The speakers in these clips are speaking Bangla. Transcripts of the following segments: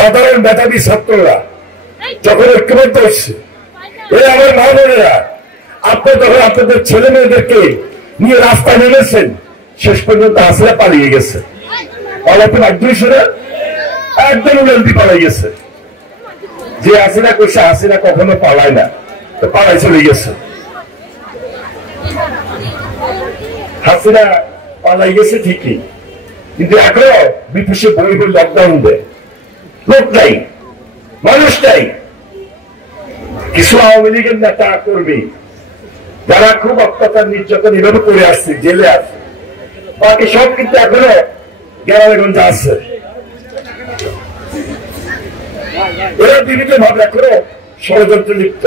সাধারণ মেধাবী ছাত্ররা যখন ঐক্যবদ্ধ হচ্ছে, এই আমার মা বোনেরা, আপনি যখন আপনাদের ছেলে মেয়েদেরকে নিয়ে রাস্তায় নেমেছেন, শেষ পর্যন্ত হাসিনা পালিয়ে গেছে। পালাতে বাধ্য না, একদম উলন্দি পালাই গেছে। যে হাসিনা করছে, হাসিনা কখনো পালায় না, তো পালাই চলে গেছে। হাসিনা পালাই গেছে ঠিকই, কিন্তু এখনো বিপুষে বই বই লকডাউন দেয়, লোক নাই, মানুষ নাই। কিছু আওয়ামী লীগের নেতা কর্মী যারা খুব অত্যাচার নির্যাতন এভাবে করে আসছে, জেলে আছে, বাকি সব কিন্তু এখনো গ্রামেগঞ্জে আছে। এরা বিভিন্ন ভাবে এখনো ষড়যন্ত্র লিপ্ত,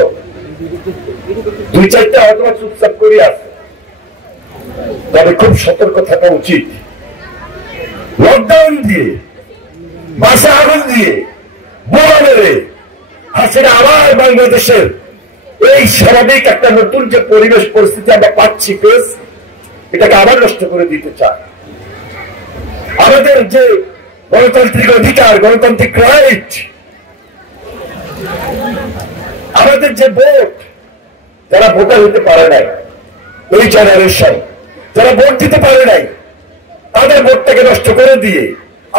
দুই চারটা হয়তো চুপচাপ করে আছে। তবে খুব সতর্ক থাকা উচিত। লকডাউন দিয়ে, বাসা আগুন দিয়ে, বোমা মেরে হাসিনা আবার বাংলাদেশের এই স্বাভাবিক একটা নতুন যে পরিবেশ পরিস্থিতি আমরা পাচ্ছি, এটাকে আবার নষ্ট করে দিতে চায়। আমাদের যে গণতান্ত্রিক অধিকার, গণতান্ত্রিক রাইট, আমাদের যে ভোট, যারা ভোটার হতে পারে নাই, এই জেনারেশন যারা ভোট দিতে পারে নাই, তাদের ভোটটাকে নষ্ট করে দিয়ে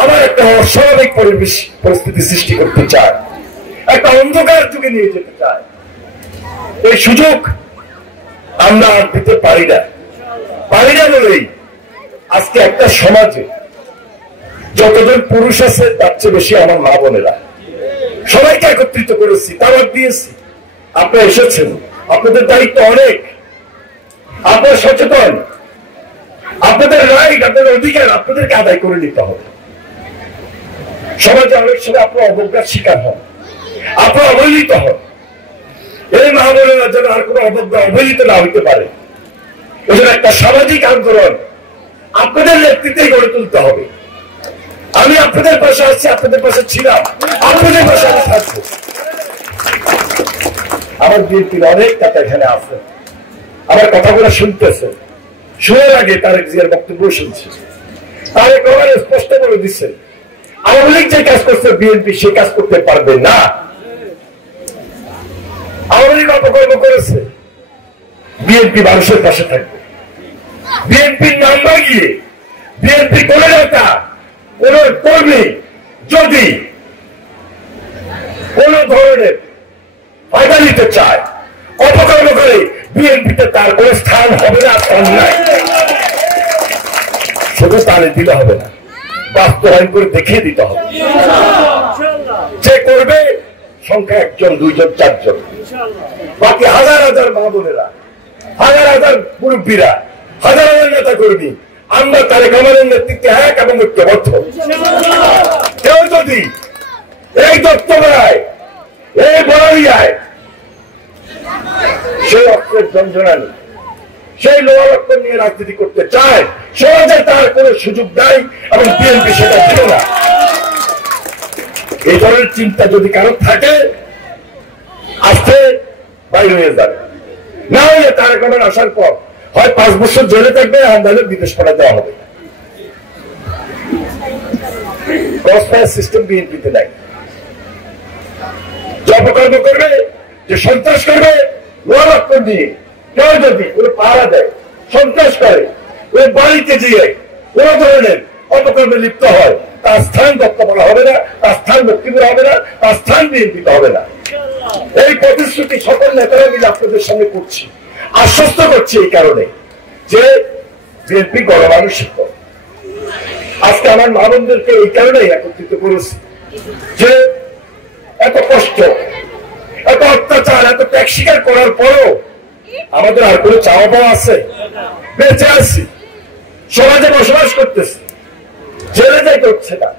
আবার একটা অস্বাভাবিক পরিবেশ পরিস্থিতি সৃষ্টি করতে চায়, একটা অন্ধকার যুগে নিয়ে যেতে চায়। এই সুযোগ আমরা দিতে পারি না বলেই আজকে একটা সমাজে যতজন পুরুষ আছে তার চেয়ে বেশি আমার মা বোনেরা, সবাইকে একত্রিত করেছি, দাওয়াত দিয়েছি। আপনারা এসেছেন, আপনাদের দায়িত্ব অনেক, আপনারা সচেতন, আপনাদের রাইট, আপনাদের অধিকার আপনাদেরকে আদায় করে নিতে হবে। সমাজে অনেক সময় আপনারা অবজ্ঞার শিকার হন, আপনারা অবহেলিত হন। এই মা বোনেরা যেন আর কোনো অবজ্ঞা অবহেলিত না হইতে পারে, এজন্য একটা সামাজিক আন্দোলন আপনাদের নেতৃত্বেই গড়ে তুলতে হবে। আমি আপনাদের পাশে আসছি, আপনাদের পাশে ছিলাম, আপনাদের পাশে আমি থাকবো। আমার বিএনপির অনেক নেতা এখানে আছে, আমার কথাগুলো শুনতেছে। শোনার আগে তারেক জিয়ার বক্তব্য শুনছি, তারেক রহমান স্পষ্ট করে দিচ্ছে আওয়ামী লীগ যে কাজ করছে বিএনপি সেই কাজ করতে পারবে না। আওয়ামী লীগ অপকর্ম করেছে, বিএনপি মানুষের পাশে থাকবে। বিএনপির নাম লাগিয়ে বিএনপি কোন নেতা, কোন কর্মী যদি কোন ধরনের ফায়দা নিতে চায়, অপকর্ম করে, বিএনপিতে তার কোন স্থান হবে না, স্থান নাই। শুধু তালে দিলে হবে না, বাস্তবায়ন করে দেখিয়ে দিতে হবে। যে করবে সংখ্যা একজন, দুইজন, চারজন, বাকি হাজার হাজার মা বোনেরা, হাজার হাজার মুরব্বীরা, হাজার হাজার নেতা কর্মী, আমরা তারেক রহমানের নেতৃত্বে এক এবং ঐক্যবদ্ধ। কেউ যদি এই দত্তরায়, এই বড়াইয়ায় সেই অস্ত্রের যন্ত্রণা, সেই লোহার অস্ত্র নিয়ে রাজনীতি করতে চায়, সমাজে তার কোন সুযোগ নাই এবং বিএনপি সেটা দিল না। এই ধরনের চিন্তা যদি কারো থাকে, আস্তে বাইরে হয়ে যাবে। না হলে তারেক রহমান আসার পর হয় 5 বছর জেলে থাকবে, আর নাহলে বিদেশ পাঠা দেওয়া হবে। ক্রসফায়ার সিস্টেম বিএনপিতে নাই। যে অপকর্ম করবে, যে সন্ত্রাস করবে, লোহার অস্ত্র দিয়ে কেউ যদি ওর পাহারা দেয়, সন্ত্রাস করে, ওই বাড়িতে গিয়ে কোন ধরনের অপকর্মে লিপ্ত হয়, তার স্থান দত্ত বলা হবে না, তার স্থান মুক্তিপুর হবে না, তার স্থান বিএনপিতে হবে না। এই প্রতিশ্রুতি সকল নেতারা মিলে আপনাদের সঙ্গে করছি, আশ্বস্ত করছি এই কারণে যে বিএনপি গণমানুষিক। আজকে আমার মা বোনদেরকে এই কারণেই একত্রিত করেছি যে এত কষ্ট, এত অত্যাচার, এত ত্যাগ স্বীকার করার পরও আমাদের আর কোনো চাওয়া পাওয়া আছে? বেঁচে আছি, সমাজে বসবাস করতেছি, জেলে যাইতে হচ্ছে না,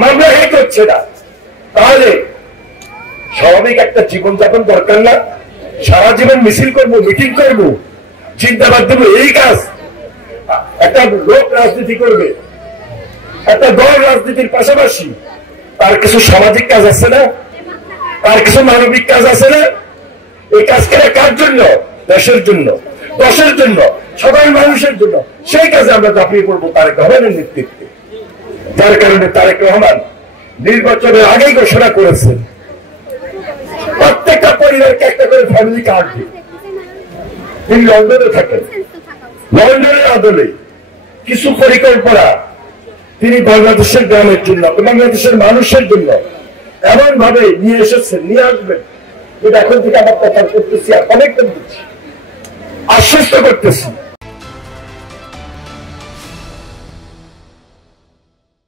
মামলা খাইতে হচ্ছে না। তাহলে স্বাভাবিক একটা জীবনযাপন দরকার না? সারা জীবন মিছিল করবো, মিটিং করবো, চিন্তাবাদ দেবো, এই কাজ? একটা লোক রাজনীতি করবে, একটা দল রাজনীতির পাশাপাশি তার কিছু সামাজিক কাজ আছে না, তার কিছু মানবিক কাজ আছে না? এই কাজ করে কার জন্য? দেশের জন্য, দশের জন্য, সাধারণ মানুষের জন্য। সেই কাজে আমরা ঝাঁপিয়ে পড়বো তারেক রহমানের নেতৃত্বে। যার কারণে তারেক রহমান নির্বাচনের আগেই ঘোষণা করেছেন প্রত্যেকটা পরিবারকে একটা করে ফ্যামিলি কার্ড দিন। তিনি লন্ডনে থাকেন, লন্ডনের আদলে কিছু পরিকল্পনা তিনি বাংলাদেশের গ্রামের জন্য, বাংলাদেশের মানুষের জন্য এমন ভাবে নিয়ে এসেছেন, নিয়ে আসবেন। কিন্তু এখন থেকে আমার কথা করতেছি, অনেকটা দিচ্ছি, আশ্বস্ত করতেছি